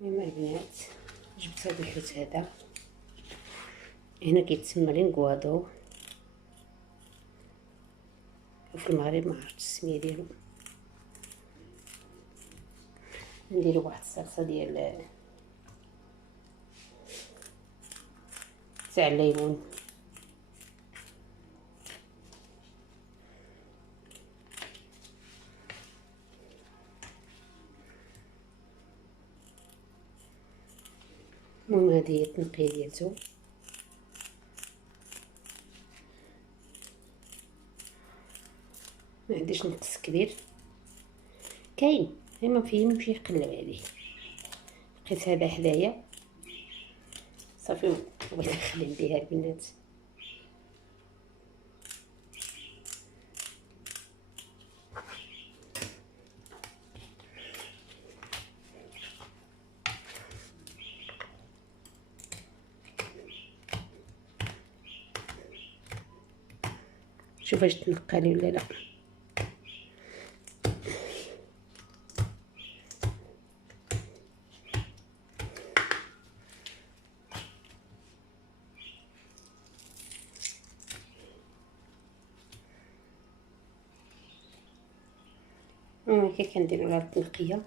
المهم البنات جبت هذا الحوت هذا، هنا كيتسمى لينكوادو وفي المغرب ما عرفتش السميه ديالو. نديرو واحد الصلصه ديال تاع الليمون. المهم هذه هي التنقيه ديالتو. ما عنديش نقص كبير، كاين ما فيه نمشي نقلب عليه. لقيت هذا حدايا صافي بغيت نخلي نديها البنات. شوف واش تنقالي ولا لا. هكا كنديرو لها التنقيه.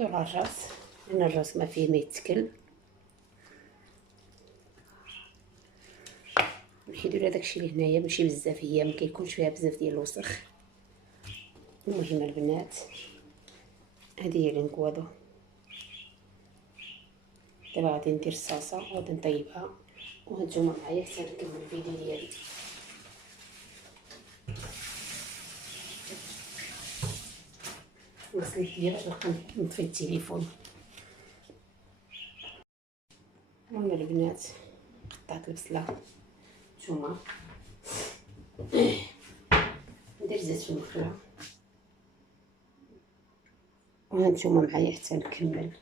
نقطعو على الراس لان الراس ما فيه ما يتكل. نحيدو لها داكشي اللي هنايا ماشي بزاف، هي ما كيكونش فيها بزاف ديال الوسخ. المهم البنات هذه هي لينكوادو. دابا غادي ندير الصلصه وغادي نطيبها وهانتوما معايا حتى نكمل الفيديو ديالي. وصلت ليا باش نبقى نطفي التليفون. المهم البنات قطعت البصله، نتوما ندير زيت في المقله وهانتوما معايا حتى نكمل.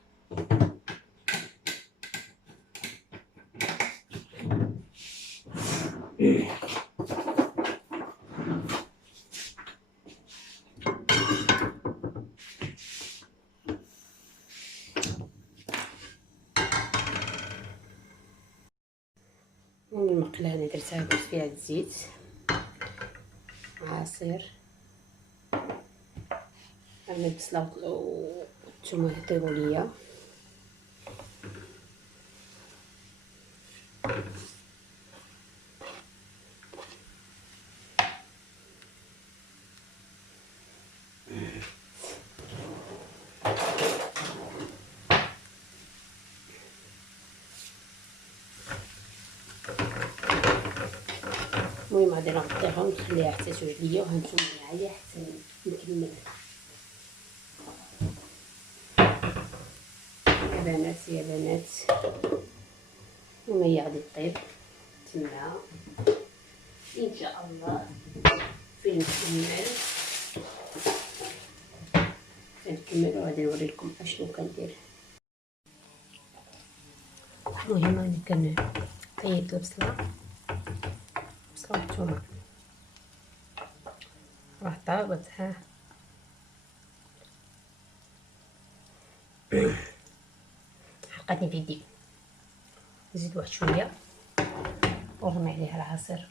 المهم المقله هاني درتها درت فيها الزيت عصير. هاد البصله والثومه ديروا ليا المهم غادي نغطيها ونخليها حتى توجد ليا وهانتوما معايا حتى نكمل. يا بنات وهي غادي طيب تما ان شاء الله. فين نكمل كنكمل وغادي نوريلكم اشنو كندير. المهم راني كنطيب البصله والثومه راه طابت. ها حرقتني في يدي. نزيد واحد شويه ونرمي عليها العصير.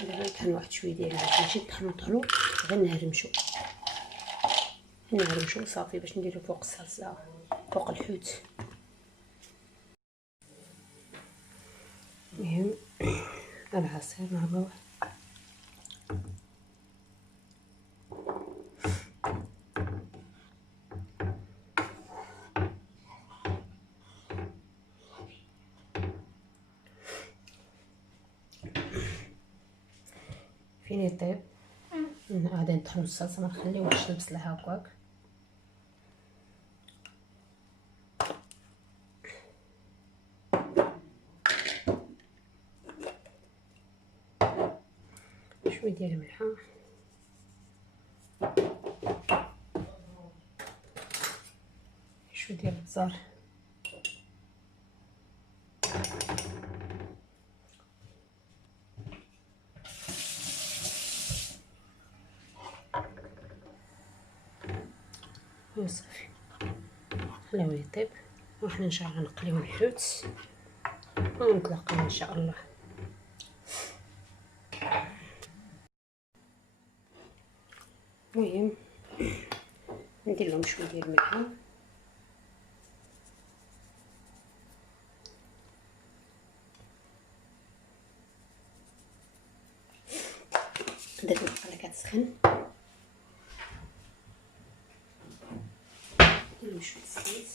دابا نطحن واحد شويه ديال العسل، ماشي طحنو غير نهرمشو صافي باش نديرو فوق الصلصه فوق الحوت. المهم العصير نعمروه فين يطيب. غادي نطحنو الصلصه، ما نخليوهش البصله هكاك. شويه ديال الملحه، شويه ديال البزار، وصافي خليوه يطيب. وحنا ان شاء الله نقليو الحوت ونتلاقاو ان شاء الله. المهم ندير لهم شويه ديال الملحه، درت البقره كتسخن، ندير شويه الزيت،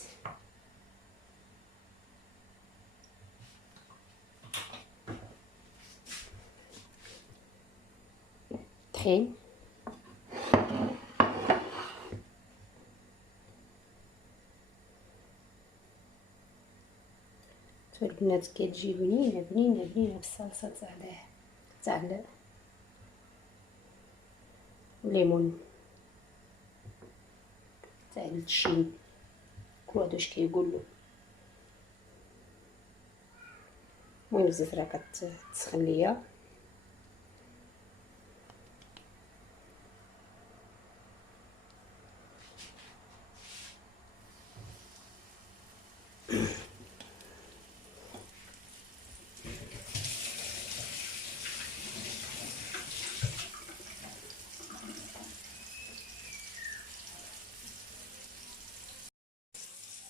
طحين، البنات كتجي بنينه بنينه بنينه بالصلصه تاع الليمون تاع التشين، كل واحد واش كيقولو. المهم الزيت راه كتسخن ليا.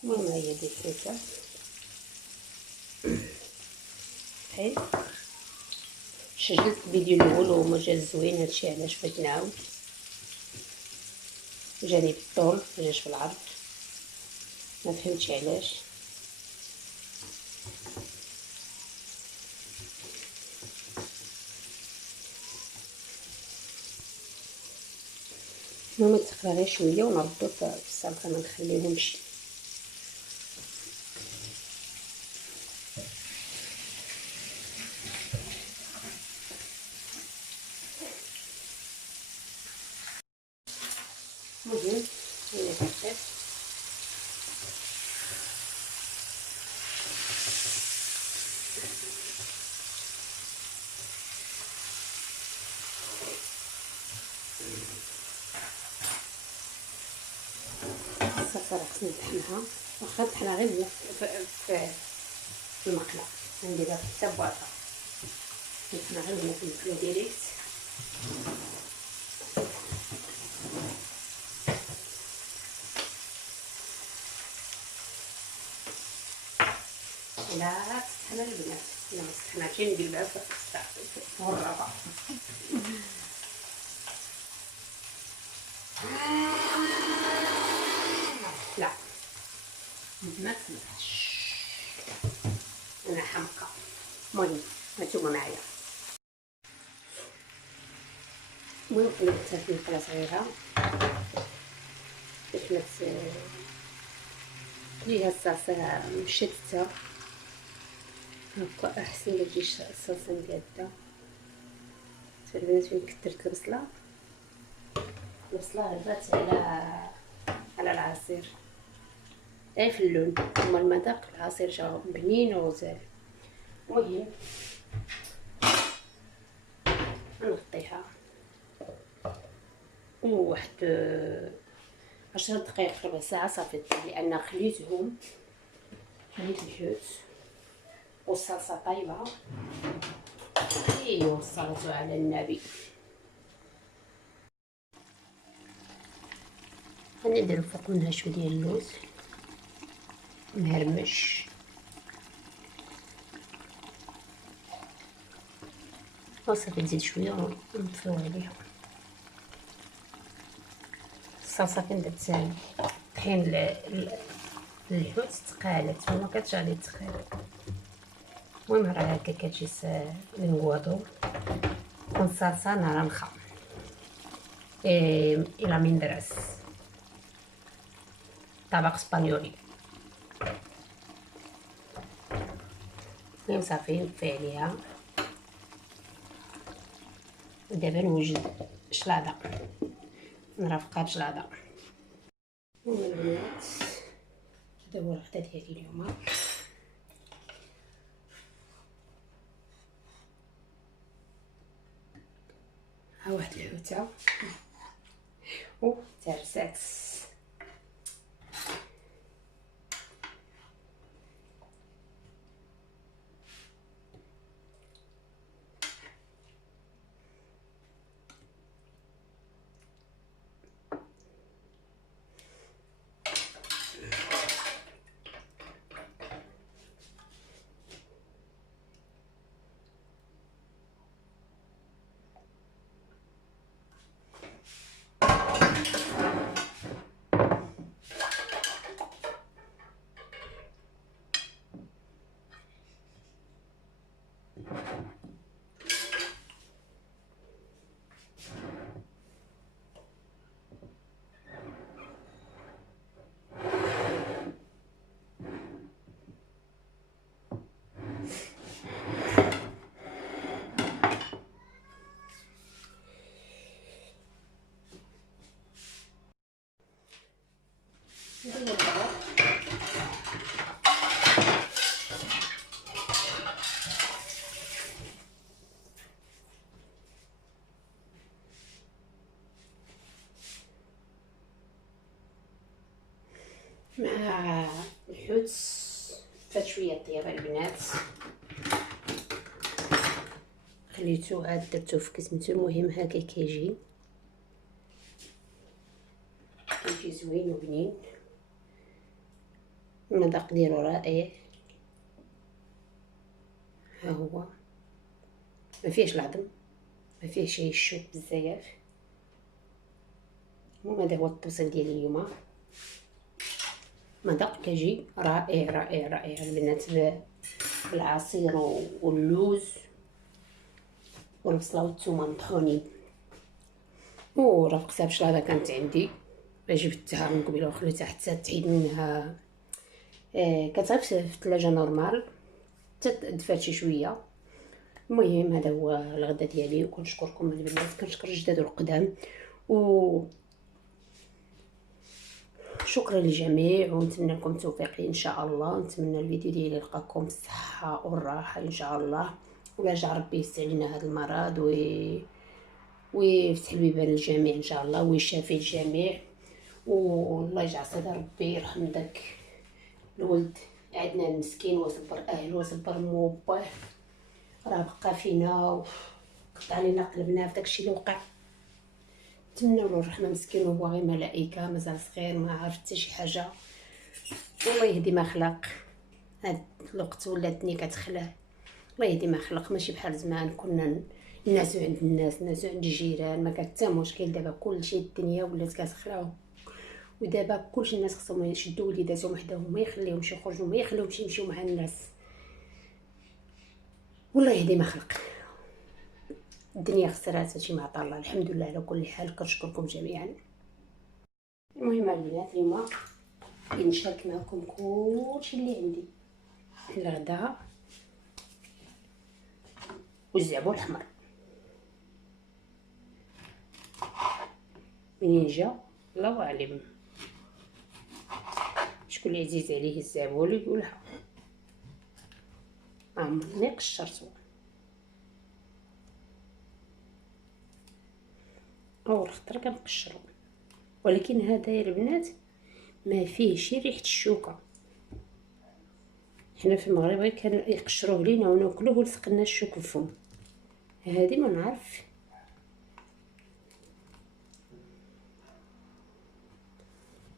المهم هي دي الفريته طحين. سجلت الفيديو الاول وما جا زوين، هادشي علاش بغيت نعاود، جاني بالطول مجاش في العرض، ما فهمتش علاش. المهم تسخن غير شويه ونردو في الصلصه، ما نخليهمش. المهم هي كتطيب، الصلصه راه خصني نطحنها، واخا نطحنها غير في المقله، ما نديرها حتى بواطه، نطحنها غير في المقله ديريكت. لا تستحمل البنات، لا ما تستحملش ندير في الرابعه. لا ما تسمعش، انا حمقى. المهم هانتوما معايا. المهم قلبتها في مقله صغيره باش ما تجيها الصلصه مشتته هكا، احسن ما تجيش الصلصه مقاده. البنات فين كثرت البصله هبات على العصير غير في اللون، اما المذاق العصير جا بنين وغزال. المهم نغطيها وواحد 10 دقائق ربع ساعه صافي، لان خليت الحوت والصلصه طايبه. ايوا الصلاه على النبي. غندير فوق منها شويه ديال اللوز مهرمش، وصافي نزيد شويه ونطفيو عليها. الصلصه فين درت طحين الحوت تقالت وما كانتش غادي تقال. المهم راه هكا كتجي لنكواطو كون صلصه نارنخا الى من درس طبق اسبانيولي. المهم صافي نطفي عليها ودابا نوجد شلاضه، نرافقها بشلاضه. المهم البنات هذا هو الغدا ديالي اليوم. ها واحد الحوته ترسات. مع الحوت فات شويه طيابه البنات، خليتو عاد درتو في كسمتو. المهم هكا كيجي زوين وبنين، المذاق ديالو رائع. ها هو ما فيهش العظم، ما فيه شي الشوك بزاف. المهم هذا هو الطبسيل ديال اليوم. مذاق كيجي رائع رائع رائع البنات، بالعصير واللوز والبصله والثومه مطحونين. ورافقتها بشلاضه كانت عندي، جبتها من قبيله وخليتها حتى تحيد منها. كانت غير في الثلاجه نورمال حتى دفات شي شويه. المهم هذا هو الغدا ديالي، وكنشكركم البنات، كنشكر الجداد والقدام، و شكرا للجميع، ونتمنى لكم التوفيق ان شاء الله. نتمنى الفيديو ديالي يلقاكم بالصحه والراحه ان شاء الله، ويرجع ربي يستعينا هذا المرض ويفتح البيبان للجميع ان شاء الله، ويشافي الجميع. والله يجعل صدر ربي يرحم داك الولد عندنا المسكين، وصبر اهله وصبر مو وباه، راه بقى فينا وقطع لينا قلبنا في داكشي اللي وقع. نتمنى له الرحمه مسكين، وهو غير ملائكه مازال صغير ما عارف حتى شي حاجه. والله يهدي ما خلق، هاد الوقت ولا الدنيا كتخلع. الله يهدي ما خلق، ماشي بحال زمان كنا نعسو عند الناس، نعسو عند الجيران، ما كان حتى مشكل. دابا كلشي الدنيا ولات كتخلع، ودابا كلشي الناس خصهم يشدوا وليداتهم وحدهم، ما يخليهمش يخرجوا، ما يخليهمش يمشيو مع الناس. والله يهدي ما خلق. الدنيا خسرات هادشي ما عطا الله. الحمد لله على كل حال، كنشكركم جميعا. المهم البنات اليوم نشارك معكم كلشي اللي عندي، الغداء والزعبو الاحمر. منين جا الله اعلم. شكون اللي عزيز عليه الزعبول يقولها، ما عمرني قشرتو. اول خطره كنقشرو، ولكن هذا يا البنات ما فيه شي ريحه الشوكه. حنا في المغرب كانوا يقشروه لينا وناكلوه ولصقنا الشوك في الفم. هذه ما نعرف.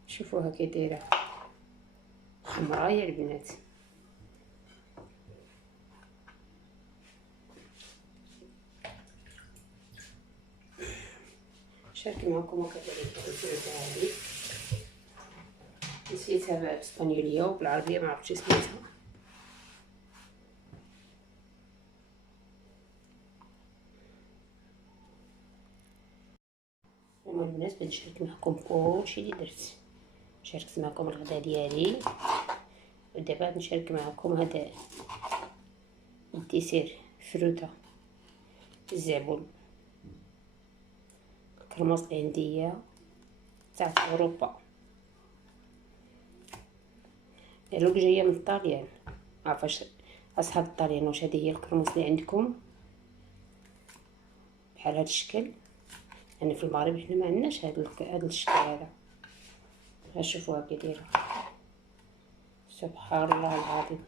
شوفوها كي دايره حمراء يا البنات. شارك معكم وكذلك الفلفل هذه نسيتها بالاسبانيوليه وبالعربيه ما عرفتش سميتها. هما البنات نشارك معكم كلشي اللي درت. شاركت معكم الغدا ديالي ودابا نشارك معكم هذا الديسير، فروته الزعبول، الكرموس اللي عندي تاع اوروبا، لو جايه من الطاليان. عارفاش اصحاب الطاليان واش هذه هي الكرموس اللي عندكم بحال هذا الشكل؟ يعني في المغرب حنا ما عندناش هذا الشكل هذا. شوفوها كي دايره، سبحان الله العظيم.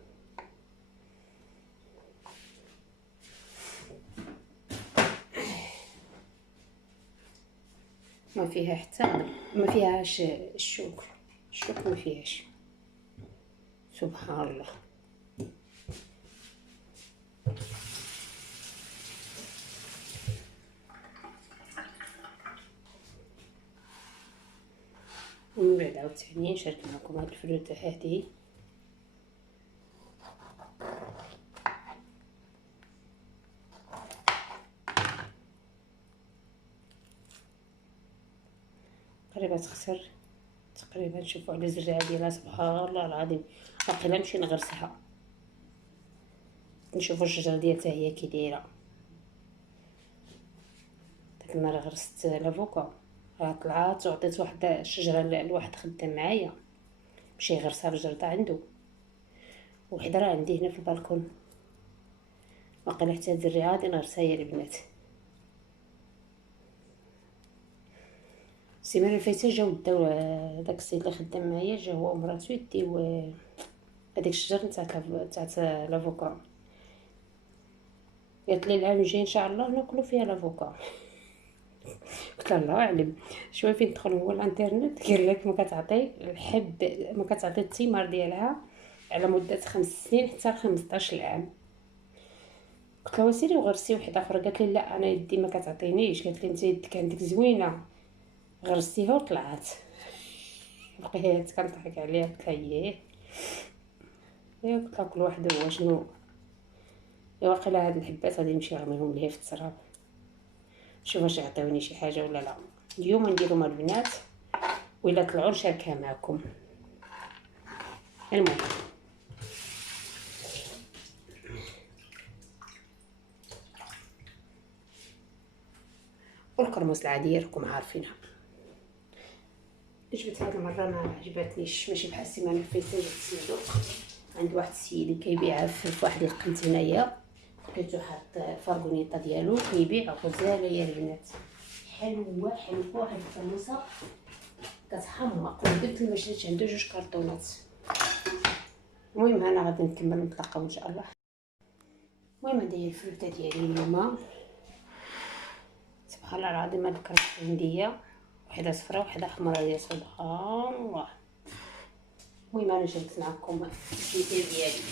ما فيها حتى ما فيهاش الشوك ما فيهاش، سبحان الله. ومن بعد عاوتاني نشارك معكم هاد الفلوته هذه. قريبه تخسر تقريبا. شوفوا على الزرعه ديالها سبحان الله العظيم. باقي نمشي نغرسها نشوفوا الشجره ديالها هي كي دايره. داك النهار غرست لافوكا طلعات وعطيت واحد الشجره لواحد خدام معايا مشى يغرسها في الجرده عنده، وحده راه عندي هنا في البالكون. باقي حتى الزريعه غادي نغرسها يا البنات. السيمانه الفايته جاو داو داك السيد اللي خدام معايا جا هو ومراتو يديو هذيك الشجره تاع لافوكا. قالت لي العام الجاي ان شاء الله ناكلوا فيها لافوكا. قلت الله اعلم. شويه فين تدخل هو الانترنت قال لك ما كتعطي الحب، ما كتعطي الثمار ديالها على مده 5 سنين حتى 15 عام. قلت لها سيري وغرسي وحده اخرى. قالت لي لا انا يدي ما كتعطينيش. قالت لي انت يدك عندك زوينه غرستيها وطلعت. بقيت كنضحك عليها. قلت لها ياه قلت لها كل واحد هو شنو. واقيلا هاد الحبات غادي نمشي نرميهم ليها في التراب، شوف واش يعطيوني شي حاجه ولا لا. اليوم نديرو مع البنات ولا طلعوا نشاركها معكم. المهم والكرموس العاديه راكم عارفينها. جبت هاد المره ما عجبتنيش، ماشي بحال السيمانه الفايته. جبت صندوق عند واحد السيد كيبيع في واحد القنت هنايا، لقيتو حاط الفرغونيطه ديالو كيبيع غزاله يا البنات. حلوه هاد الكرموسه كتحمق. ودرت ما شريتش عنده 2 كرطونات. المهم انا غادي نكمل نتلاقاو ان شاء الله. المهم هذه هي الفلوته ديالي اليوم. سبحان الله العظيم. هاد الكرموسه عندي وحده صفراء وحده حمراء يا سبحان الله. المهم انا شاركت معكم الفيديو ديالي.